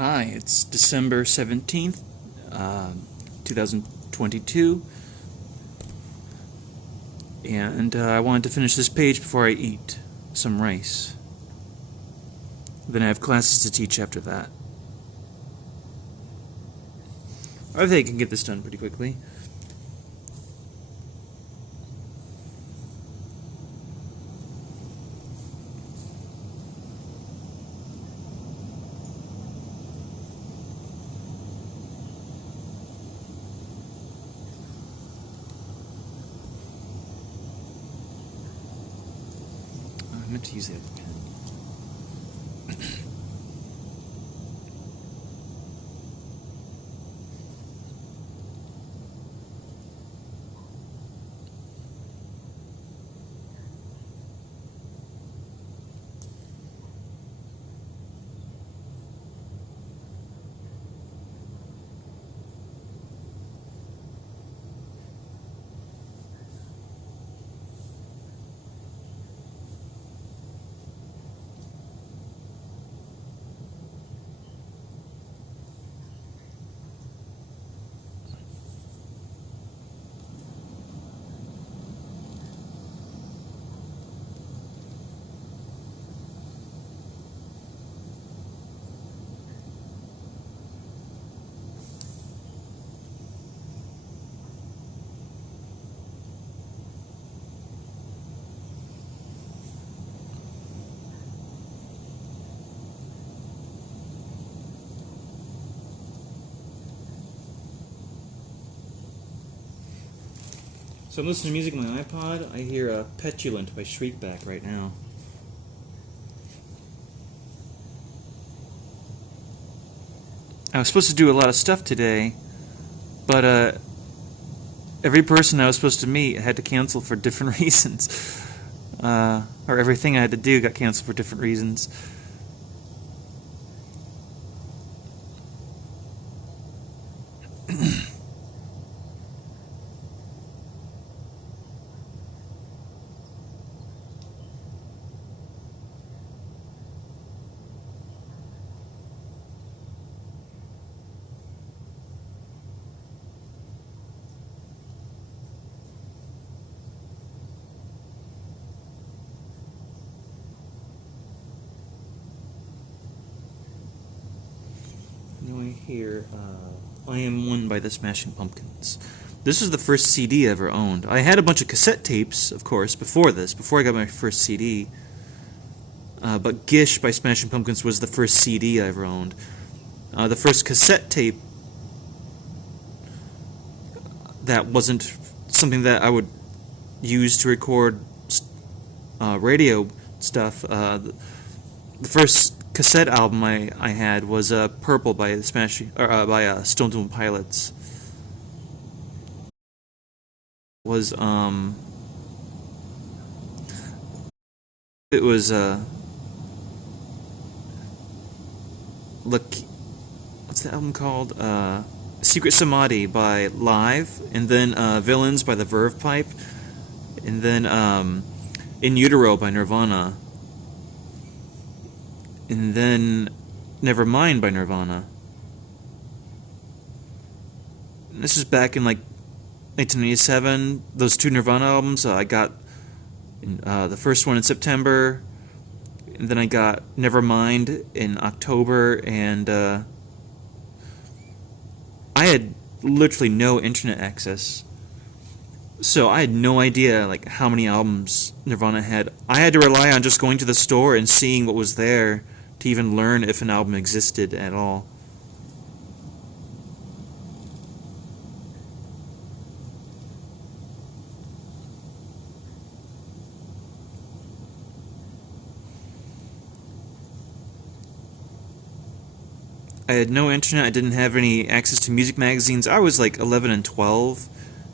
Hi, it's December 17th, 2022, and I wanted to finish this page before I eat some rice. Then I have classes to teach after that. I think I can get this done pretty quickly. I meant to use the other pen. So I'm listening to music on my iPod. I hear Petulant by Shriekback right now. I was supposed to do a lot of stuff today, but every person I was supposed to meet had to cancel for different reasons. Or everything I had to do got canceled for different reasons. Here, I Am One by the Smashing Pumpkins. This is the first CD I ever owned. I had a bunch of cassette tapes, of course, before I got my first CD. But Gish by Smashing Pumpkins was the first CD I ever owned. The first cassette tape that wasn't something that I would use to record radio stuff. The first cassette album I had was Purple by the Stone Temple Pilots. It was look, what's the album called? Secret Samadhi by Live, and then Villains by the Verve Pipe, and then In Utero by Nirvana. And then Nevermind by Nirvana. This is back in like 1997. Those two Nirvana albums, I got the first one in September, and then I got Nevermind in October, and I had literally no internet access. So I had no idea like how many albums Nirvana had. I had to rely on just going to the store and seeing what was there to even learn if an album existed at all. I had no internet, I didn't have any access to music magazines. I was like 11 and 12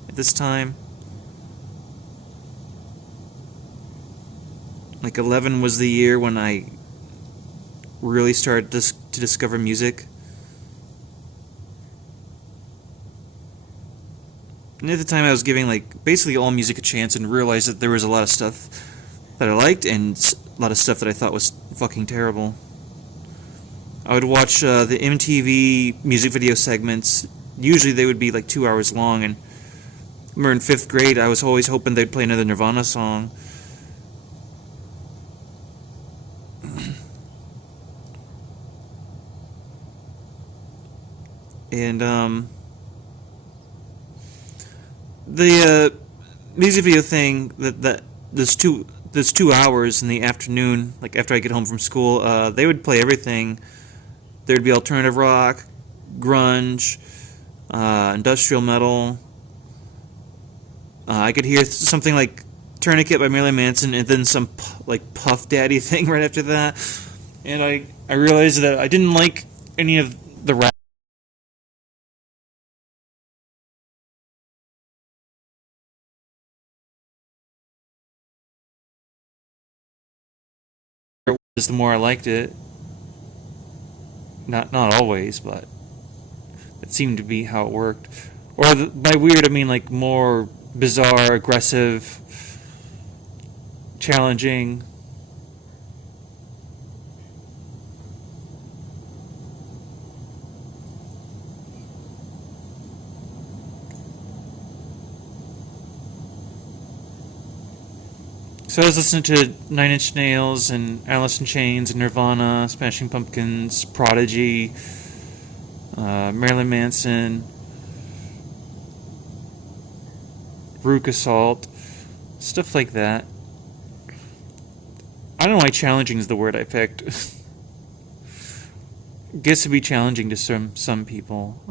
at this time. Like 11 was the year when I really started to discover music. And at the time I was giving like basically all music a chance and realized that there was a lot of stuff that I liked and a lot of stuff that I thought was fucking terrible. I would watch the MTV music video segments. Usually they would be like 2 hours long, and I remember in 5th grade I was always hoping they'd play another Nirvana song. And the music video thing that there's 2 hours in the afternoon, like after I get home from school, they would play everything. There'd be alternative rock, grunge, industrial metal. I could hear something like Tourniquet by Marilyn Manson, and then some like Puff Daddy thing right after that. And I realized that I didn't like any of the rap. The more I liked it. Not always, but it seemed to be how it worked. Or by weird, I mean like more bizarre, aggressive, challenging. So I was listening to Nine Inch Nails and Alice in Chains and Nirvana, Smashing Pumpkins, Prodigy, Marilyn Manson, Rook Assault, stuff like that. I don't know why challenging is the word I picked. Guess it'd be challenging to some people.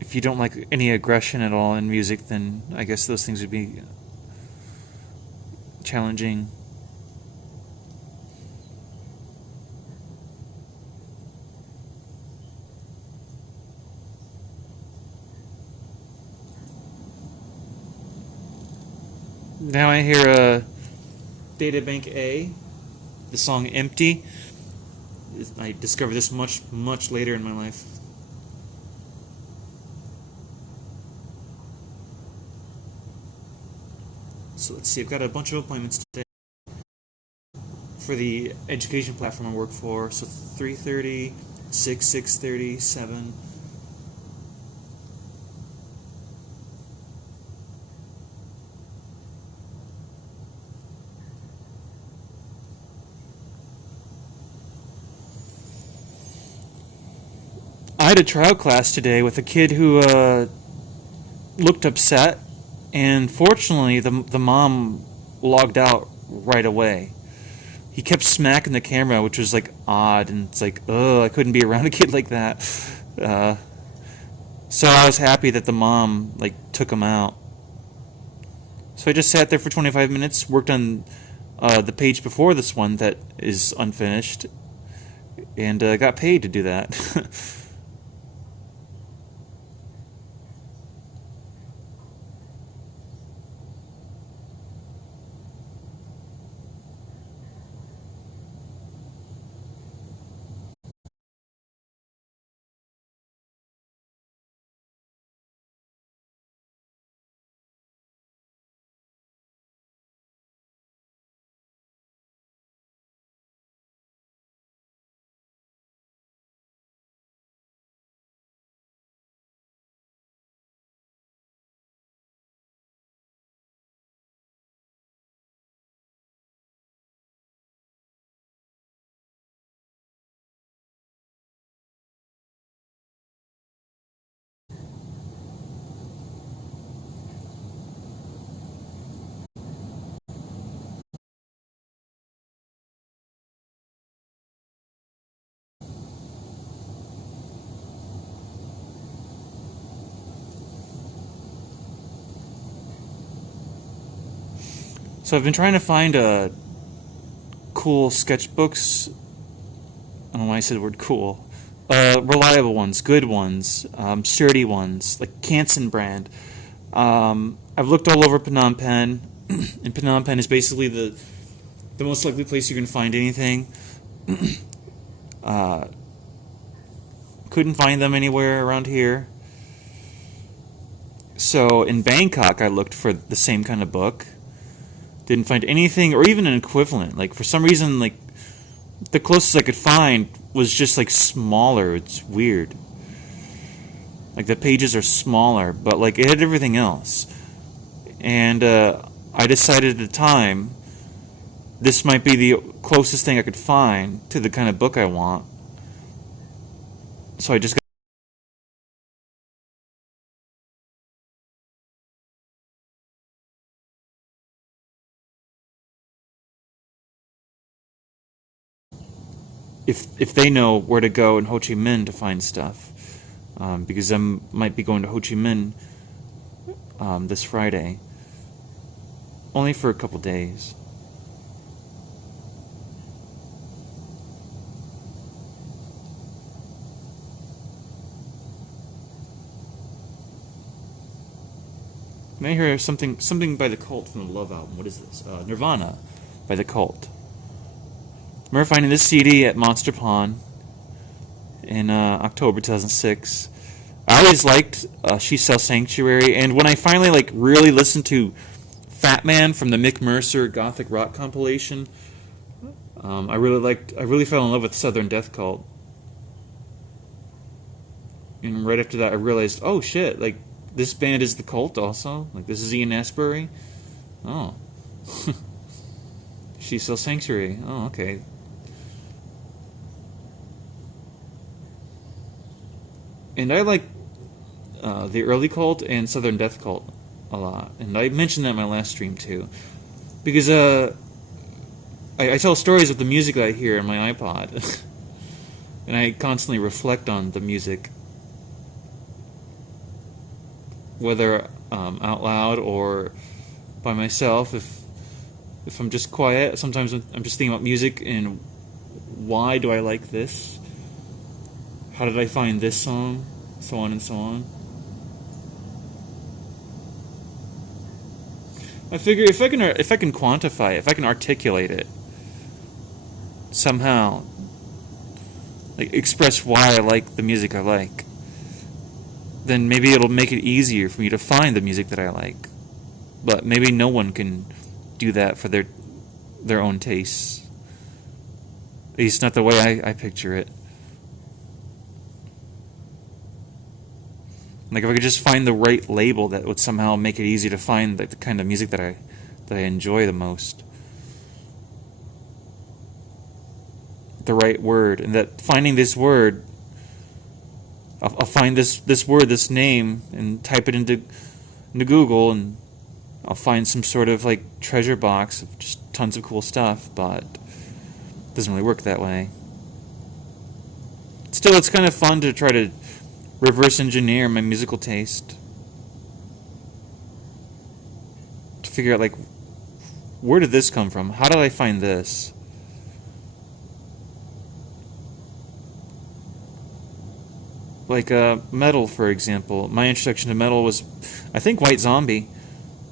If you don't like any aggression at all in music, then I guess those things would be challenging. Now I hear Databank A, the song Empty. I discovered this much later in my life. So let's see, I've got a bunch of appointments today for the education platform I work for. So 3:30, 6:30, 7. I had a trial class today with a kid who looked upset, and fortunately the mom logged out right away. He kept smacking the camera, which was like odd, and it's like, oh, I couldn't be around a kid like that. Uh, so I was happy that the mom like took him out. So I just sat there for 25 minutes, worked on the page before this one that is unfinished, and got paid to do that. So I've been trying to find cool sketchbooks. I don't know why I said the word cool. Reliable ones, good ones, sturdy ones, like Canson brand. I've looked all over Phnom Penh, and Phnom Penh is basically the most likely place you're going to find anything. uh, couldn't find them anywhere around here. So in Bangkok, I looked for the same kind of book. Didn't find anything, or even an equivalent. Like, for some reason, like, the closest I could find was just, like, smaller. It's weird. Like, the pages are smaller, but, like, it had everything else. And I decided at the time this might be the closest thing I could find to the kind of book I want. So I just got... If they know where to go in Ho Chi Minh to find stuff, because I might be going to Ho Chi Minh this Friday, only for a couple days. May I hear something by the Cult from the Love album? What is this? Nirvana by the Cult. I remember finding this CD at Monster Pond in October 2006. I always liked She Sells Sanctuary, and when I finally like really listened to Fat Man from the Mick Mercer Gothic Rock compilation, I really fell in love with Southern Death Cult. And right after that, I realized, oh shit, like, this band is the Cult also? Like, this is Ian Astbury? Oh. She Sells Sanctuary. Oh, okay. And I like the early Cult and Southern Death Cult a lot. And I mentioned that in my last stream, too. Because I tell stories of the music that I hear in my iPod. And I constantly reflect on the music, whether out loud or by myself. If I'm just quiet, sometimes I'm just thinking about music and why do I like this? How did I find this song? So on and so on. I figure if I can quantify it, if I can articulate it somehow, like express why I like the music I like, then maybe it'll make it easier for me to find the music that I like. But maybe no one can do that for their own tastes. At least not the way I picture it. Like if I could just find the right label that would somehow make it easy to find the kind of music that I enjoy the most. The right word, and that finding this word, I'll find this word, this name, and type it into Google, and I'll find some sort of like treasure box of just tons of cool stuff, but it doesn't really work that way. Still, it's kind of fun to try to reverse engineer my musical taste. To figure out, like, where did this come from? How did I find this? Like metal, for example. My introduction to metal was, I think, White Zombie.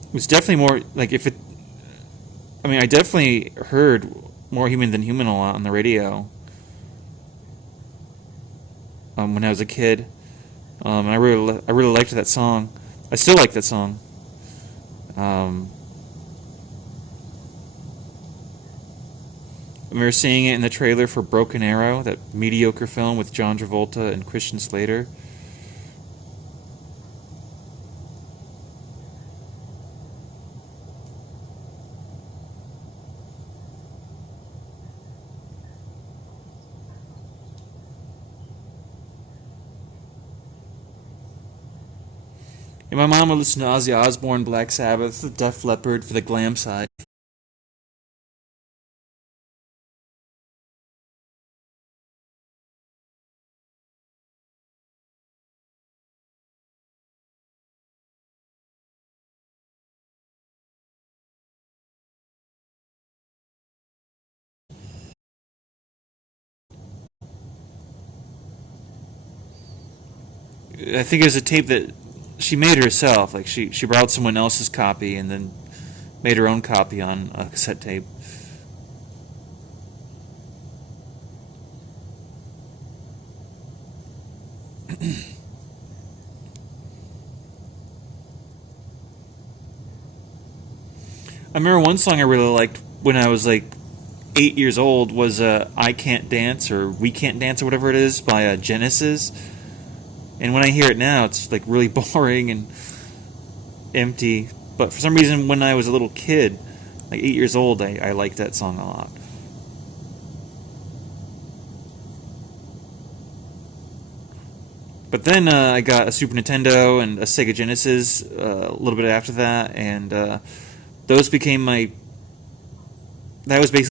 It was definitely more, like, I definitely heard More Human Than Human a lot on the radio when I was a kid. And I really liked that song. I still like that song. I remember seeing it in the trailer for Broken Arrow, that mediocre film with John Travolta and Christian Slater. And my mom would listen to Ozzy Osbourne, Black Sabbath, Def Leppard for the glam side. I think it was a tape that she made herself. Like she borrowed someone else's copy and then made her own copy on a cassette tape. I remember one song I really liked when I was like 8 years old was "I Can't Dance" or "We Can't Dance" or whatever it is by Genesis. And when I hear it now, it's like really boring and empty. But for some reason, when I was a little kid, like 8 years old, I liked that song a lot. But then I got a Super Nintendo and a Sega Genesis a little bit after that, and those became my. That was basically.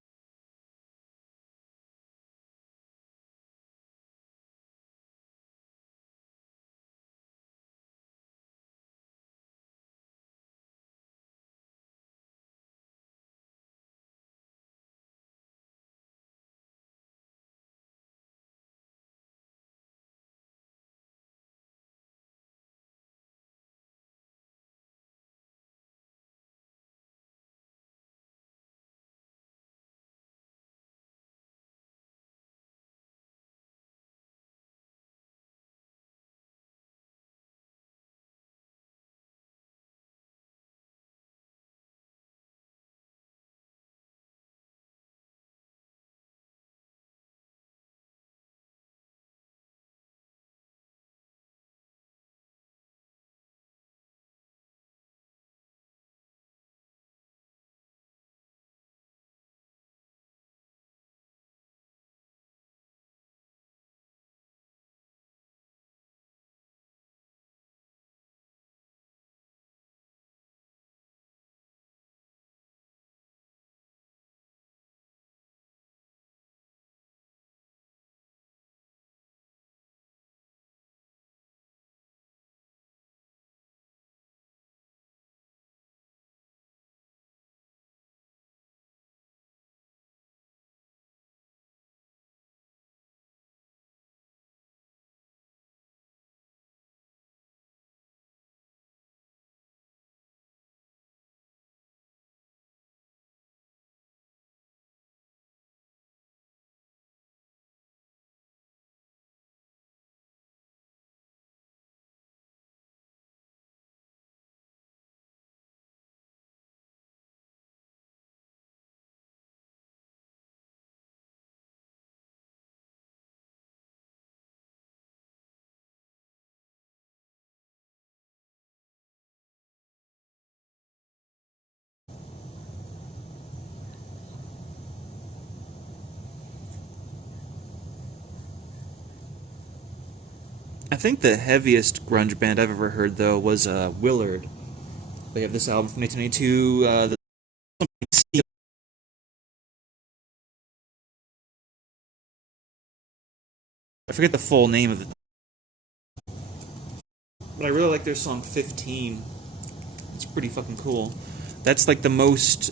I think the heaviest grunge band I've ever heard though was Willard. They have this album from 1992. I forget the full name of it, but I really like their song 15. It's pretty fucking cool. That's like the most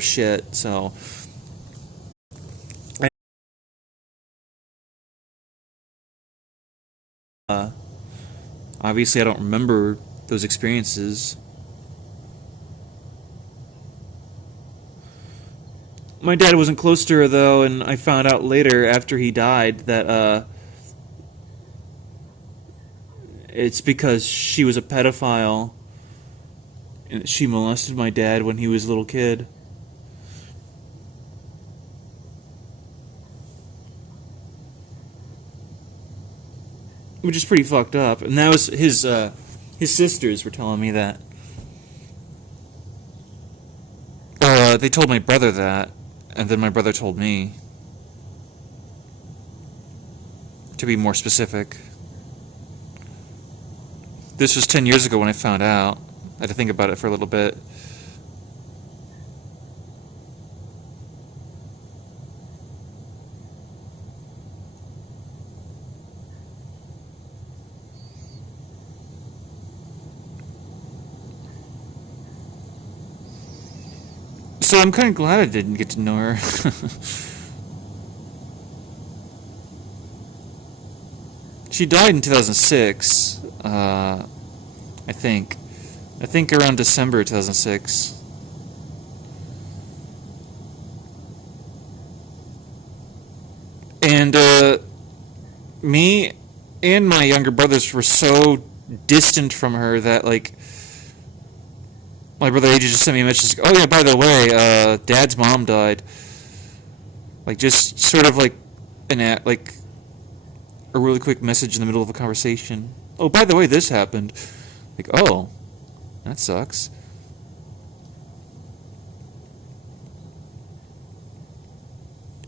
shit. So uh, obviously, I don't remember those experiences. My dad wasn't close to her though, and I found out later after he died that it's because she was a pedophile and she molested my dad when he was a little kid. Which is pretty fucked up. And that was his sisters were telling me that. Or they told my brother that, and then my brother told me. To be more specific. This was 10 years ago when I found out. I had to think about it for a little bit. So I'm kind of glad I didn't get to know her. She died in 2006, I think. I think around December 2006. And me and my younger brothers were so distant from her that, like, my brother AJ just sent me a message, like, oh yeah, by the way, Dad's mom died. Like, just sort of like like a really quick message in the middle of a conversation. Oh, by the way, this happened. Like, oh, that sucks.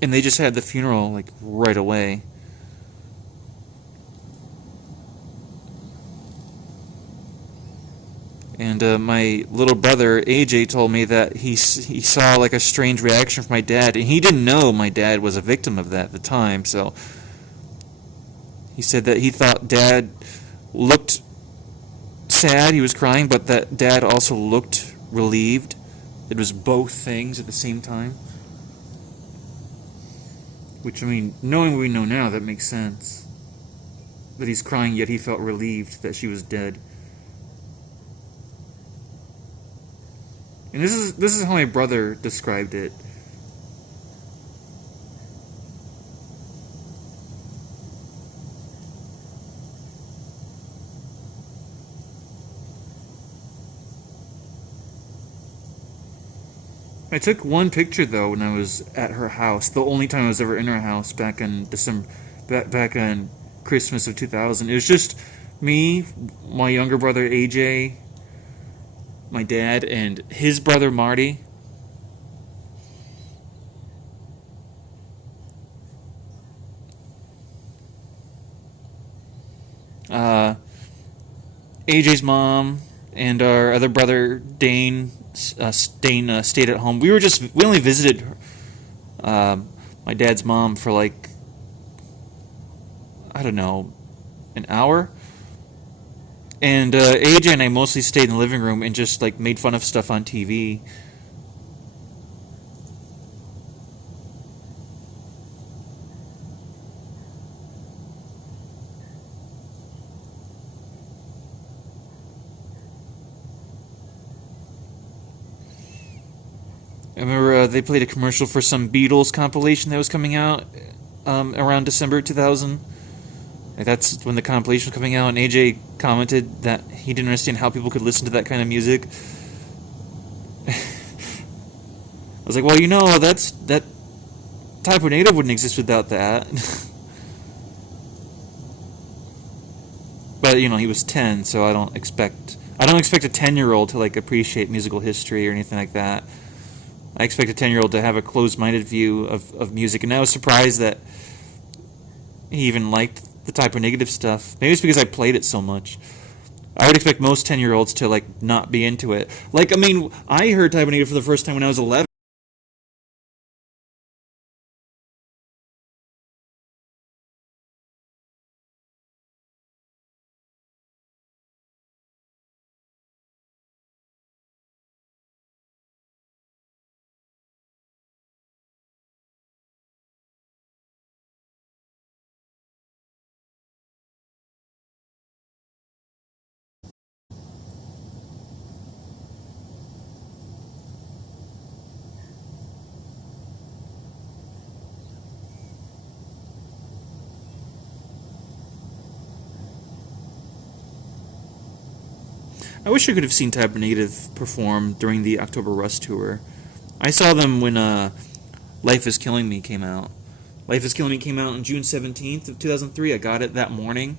And they just had the funeral, like, right away. And my little brother AJ told me that he saw like a strange reaction from my dad, and he didn't know my dad was a victim of that at the time. So he said that he thought Dad looked sad, he was crying, but that Dad also looked relieved. It was both things at the same time. Which, I mean, knowing what we know now, that makes sense. That he's crying, yet he felt relieved that she was dead. And this is how my brother described it. I took one picture though when I was at her house. The only time I was ever in her house back in December, back in Christmas of 2000. It was just me, my younger brother AJ, my dad, and his brother Marty. Uh, AJ's mom and our other brother Dane. Dane stayed at home. We only visited my dad's mom for like, I don't know, an hour. And AJ and I mostly stayed in the living room and just like made fun of stuff on TV. I remember they played a commercial for some Beatles compilation that was coming out around December 2000. Like, that's when the compilation was coming out, and AJ commented that he didn't understand how people could listen to that kind of music. I was like, well, that Type of Native wouldn't exist without that. But he was 10, so I don't expect a 10-year-old to like appreciate musical history or anything like that. I expect a 10-year-old to have a closed-minded view of music, and I was surprised that he even liked the Type of Negative stuff. Maybe it's because I played it so much. I would expect most 10-year-olds to like not be into it. Like, I mean, I heard Type of Negative for the first time when I was 11. I wish I could have seen Type Negative perform during the October Rust tour. I saw them when Life is Killing Me came out. Life is Killing Me came out on June 17th of 2003. I got it that morning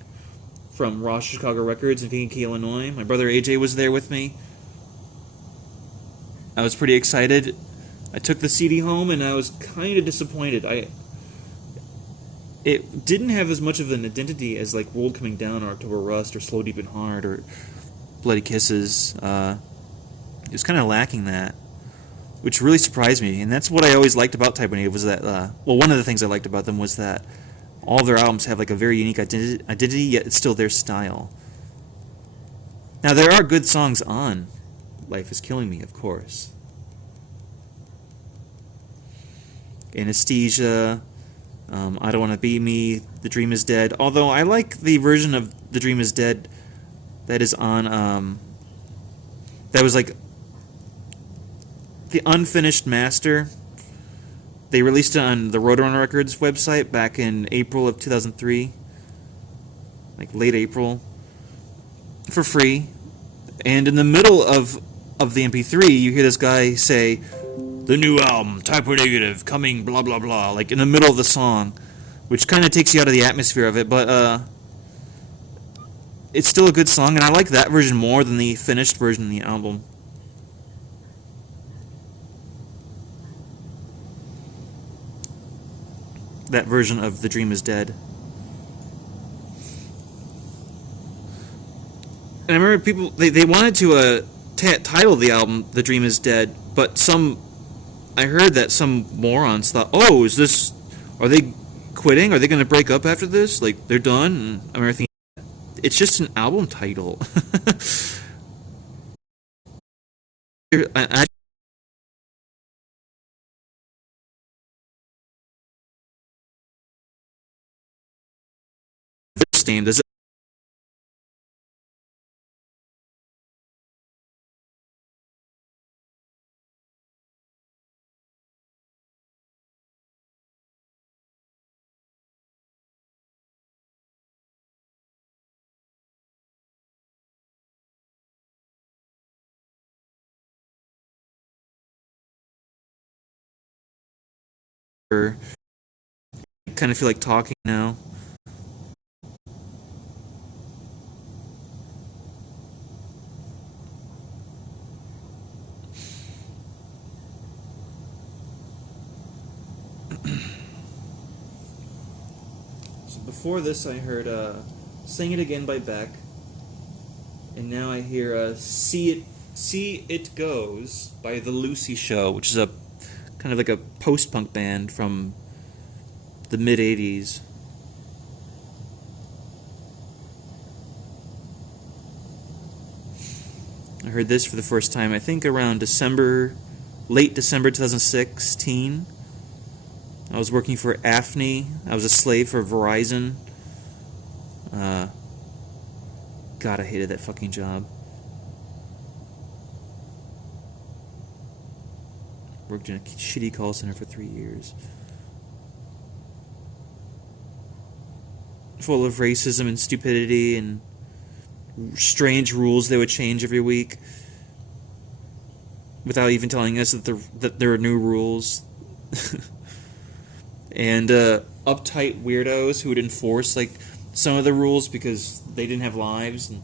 from Ross Chicago Records in Kankakee, Illinois. My brother AJ was there with me. I was pretty excited. I took the CD home and I was kind of disappointed. It didn't have as much of an identity as like World Coming Down or October Rust or Slow Deep and Hard or Bloody Kisses. It was kind of lacking that, which really surprised me. And that's what I always liked about Type 180 was that, well, one of the things I liked about them was that all their albums have like a very unique identity, yet it's still their style. Now, there are good songs on Life is Killing Me, of course. Anesthesia, I Don't Want to Be Me, The Dream is Dead. Although I like the version of The Dream is Dead that is on, that was like the unfinished master. They released it on the Roadrunner Records website back in April of 2003, like late April, for free. And in the middle of the MP3, you hear this guy say, "The new album, Type O Negative, coming, blah blah blah," like in the middle of the song, which kind of takes you out of the atmosphere of it. But it's still a good song, and I like that version more than the finished version of the album. That version of The Dream is Dead. And I remember people, they wanted to title the album The Dream is Dead, but I heard that some morons thought, oh, are they quitting? Are they going to break up after this? Like, they're done? And I remember thinking, it's just an album title. I this name, does it kind of feel like talking now? So before this, I heard "Sing It Again" by Beck, and now I hear "See It Goes" by The Lucy Show, which is a kind of like a post-punk band from the mid-'80s. I heard this for the first time, I think around late December 2016. I was working for AFNI. I was a slave for Verizon. God, I hated that fucking job. Worked in a shitty call center for 3 years. Full of racism and stupidity and strange rules they would change every week without even telling us that there are new rules. And uptight weirdos who would enforce like some of the rules because they didn't have lives and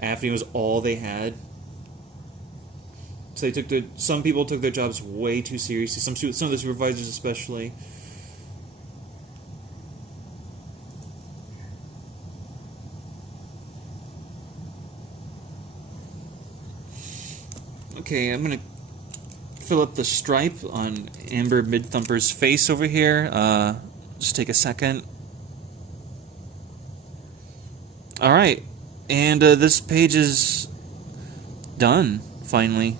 AFNI was all they had. So some people took their jobs way too seriously. Some of the supervisors especially. Okay, I'm gonna fill up the stripe on Amber Midthumper's face over here. Just take a second. Alright, and this page is done, finally.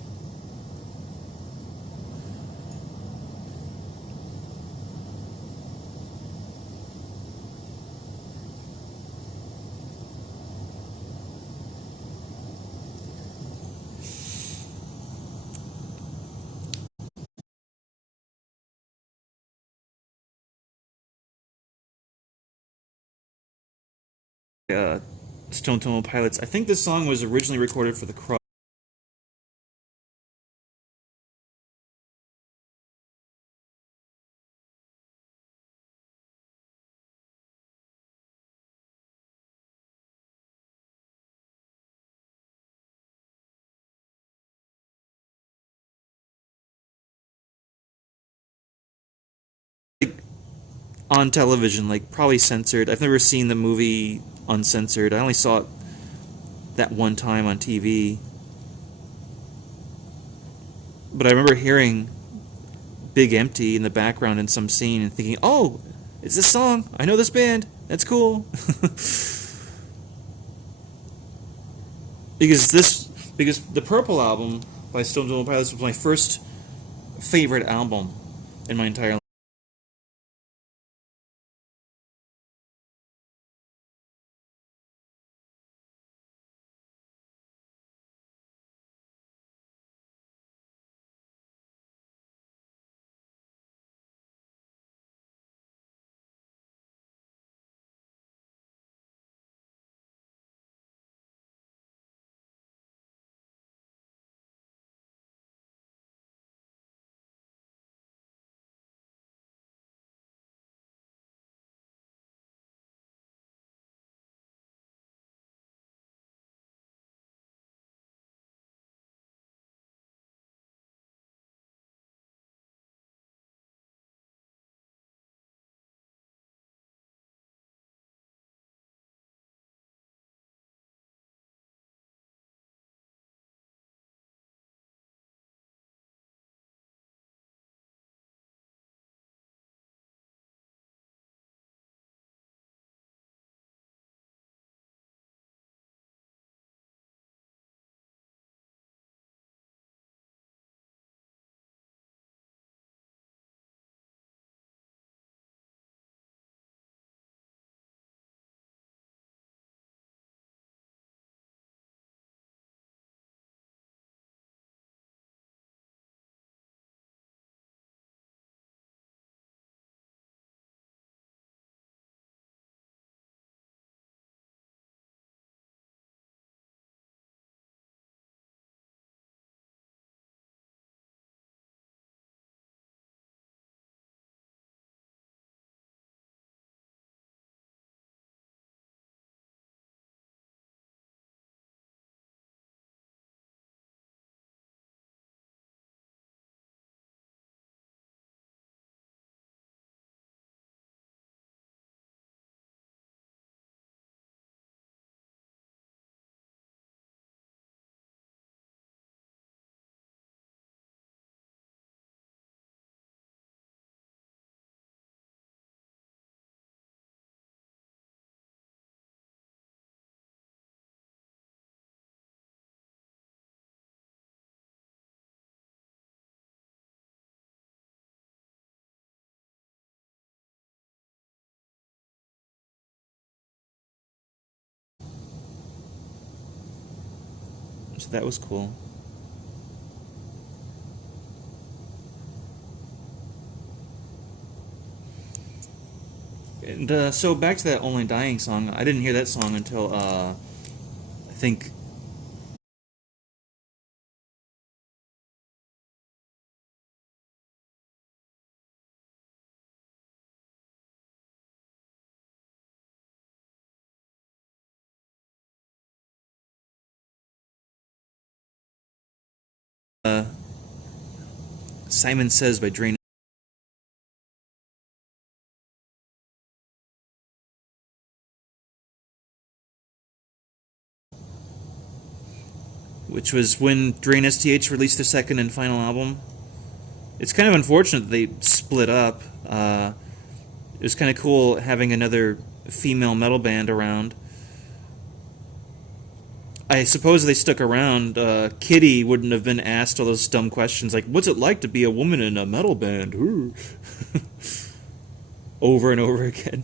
Stone Temple Pilots. I think this song was originally recorded for the Crow. On television, like probably censored. I've never seen the movie uncensored. I only saw it that one time on TV. But I remember hearing Big Empty in the background in some scene and thinking, "Oh, it's this song. I know this band. That's cool." because the Purple album by Stone Temple Pilots was my first favorite album in my entire life. So that was cool. And so back to that Only Dying song. I didn't hear that song until I think uh, Simon Says by Drain, which was when Drain STH released their second and final album. It's kind of unfortunate that they split up. It was kind of cool having another female metal band around. I suppose they stuck around. Kitty wouldn't have been asked all those dumb questions like, "What's it like to be a woman in a metal band?" Over and over again.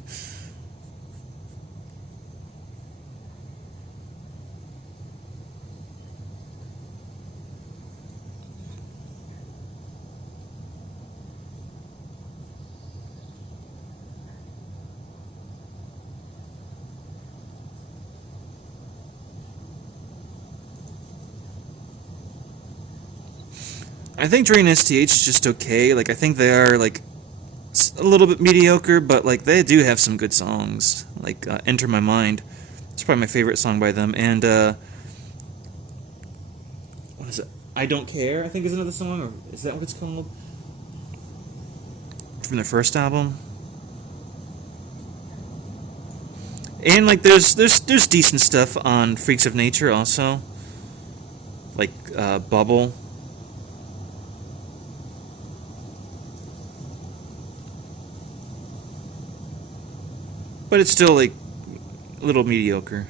I think Drain STH is just okay. Like, I think they are, like, a little bit mediocre, but, like, they do have some good songs. Like, Enter My Mind. It's probably my favorite song by them. And, what is it? I Don't Care, I think is another song, or is that what it's called? From their first album. And, like, there's decent stuff on Freaks of Nature also. Like, Bubble. But it's still, like, a little mediocre.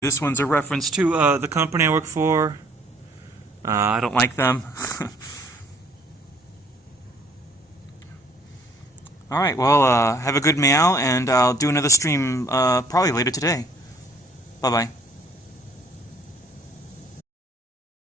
This one's a reference to the company I work for. I don't like them. Alright, well, have a good meow, and I'll do another stream probably later today. Bye-bye.